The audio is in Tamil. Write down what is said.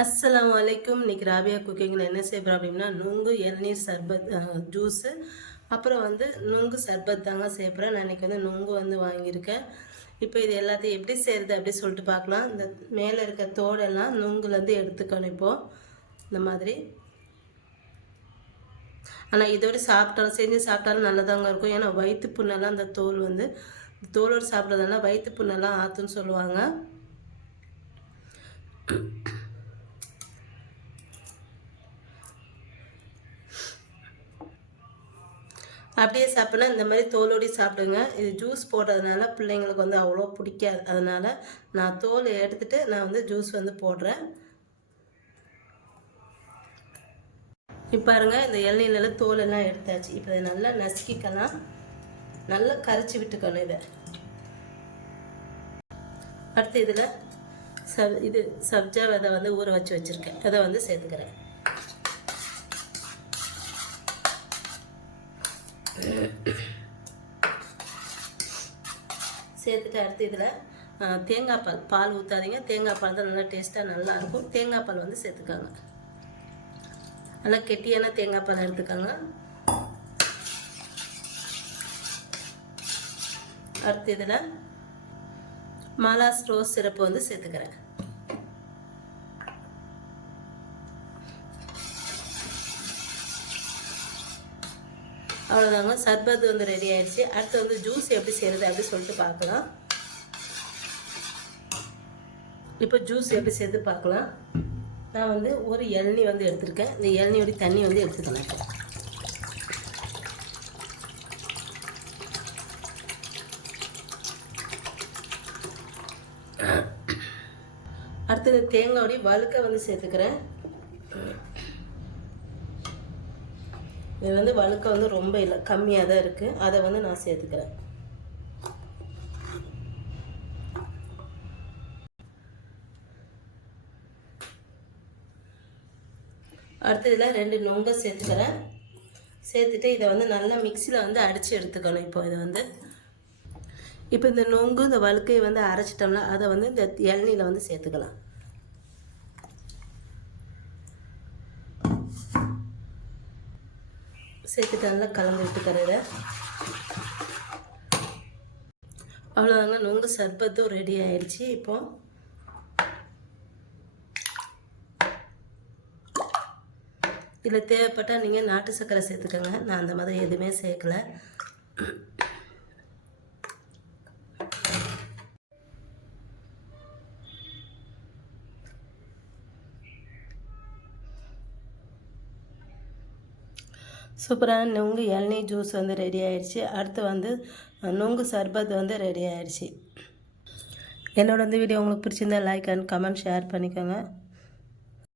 அஸ்ஸலாமு அலைக்கும். இன்றைக்கி ராபியா குக்கிங்கில் என்ன செய்ய போகிறோம் அப்படின்னா நுங்கு இளநீர் சர்பத் ஜூஸு, அப்புறம் நுங்கு சர்பத் தாங்க செய்ய போகிறேன். நான் இன்றைக்கி நுங்கு வாங்கியிருக்கேன். இப்போ இது எல்லாத்தையும் எப்படி செய்கிறது அப்படி சொல்லிட்டு பார்க்கலாம். இந்த மேலே இருக்க தோடெல்லாம் நுங்குலேருந்து எடுத்துக்கணும். இப்போது இந்த மாதிரி. ஆனால் இதோடு சாப்பிட்டாலும் செஞ்சு சாப்பிட்டாலும் நல்லதாங்க இருக்கும். ஏன்னா வயிற்று புண்ணெல்லாம் அந்த தோலோடு சாப்பிட்றதுனால வயிற்று புண்ணெல்லாம் ஆற்றுன்னு சொல்லுவாங்க. அப்படியே சாப்பிட்னா இந்த மாதிரி தோலோடி சாப்பிடுங்க. இது ஜூஸ் போடுறதுனால பிள்ளைங்களுக்கு அவ்வளோ பிடிக்காது. அதனால் நான் தோல் எடுத்துகிட்டு நான் ஜூஸ் போடுறேன். இப்போ பாருங்கள், இந்த இளநீரில் தோலெல்லாம் எடுத்தாச்சு. இப்போ இதை நல்லா நசுக்கிக்கலாம், நல்லா கரைச்சி விட்டுக்கணும். இதை அடுத்து இதில் சப்ஜா விதை ஊற வச்சு வச்சுருக்கேன். அதை சேர்த்துக்கிறேன். சேர்த்துட்டு அடுத்து இதில் தேங்காய் பால் ஊற்றாதீங்க. தேங்காய் பால் தான் நல்லா டேஸ்ட்டாக நல்லாயிருக்கும். தேங்காய் பால் சேர்த்துக்காங்க. நல்லா கெட்டியான தேங்காய் பால் எடுத்துக்காங்க. அடுத்து இதில் மாலாஸ் ரோஸ் சிரப்பு சேர்த்துக்கிறேன். அவ்வளோதாங்க, சர்பத் ரெடி ஆயிடுச்சு. அடுத்து ஜூஸ் எப்படி செய்கிறது அப்படி சொல்லிட்டு பார்க்கலாம். இப்போ ஜூஸ் எப்படி செய்து பார்க்கலாம். நான் ஒரு இளநீ எடுத்திருக்கேன். இந்த இளநியோட தண்ணி எடுத்துக்கலாம். அடுத்தது தேங்காயோடைய வழுக்க சேர்த்துக்கிறேன். இது வழுக்க ரொம்ப இல்லை, கம்மியாக தான் இருக்குது. அதை நான் சேர்த்துக்கிறேன். அடுத்து இதில் 2 நொங்கை சேர்த்துக்கிறேன். சேர்த்துட்டு இதை நல்லா மிக்சியில் அடித்து எடுத்துக்கணும். இப்போ இந்த நொங்கு இந்த வழுக்கையை அரைச்சிட்டோம்னா அதை இந்த இளநீரில் சேர்த்துக்கலாம். சேர்த்துட்டு நல்லா கலந்து விட்டுக்கிறது. அவ்வளோதாங்க, நுங்கு சர்பத்தும் ரெடி ஆயிடுச்சு. இப்போ இதில் தேவைப்பட்டால் நீங்கள் நாட்டு சர்க்கரை சேர்த்துக்கோங்க. நான் அந்த மாதிரி எதுவுமே சேர்க்கலை. சூப்பரான நுங்கு இளநீ ஜூஸ் ரெடி ஆயிடுச்சு. அடுத்து நுங்கு சர்பத் ரெடி ஆயிடுச்சு. என்னோட வீடியோ உங்களுக்கு பிடிச்சிருந்தா லைக் அண்ட் கமெண்ட் ஷேர் பண்ணிக்கோங்க.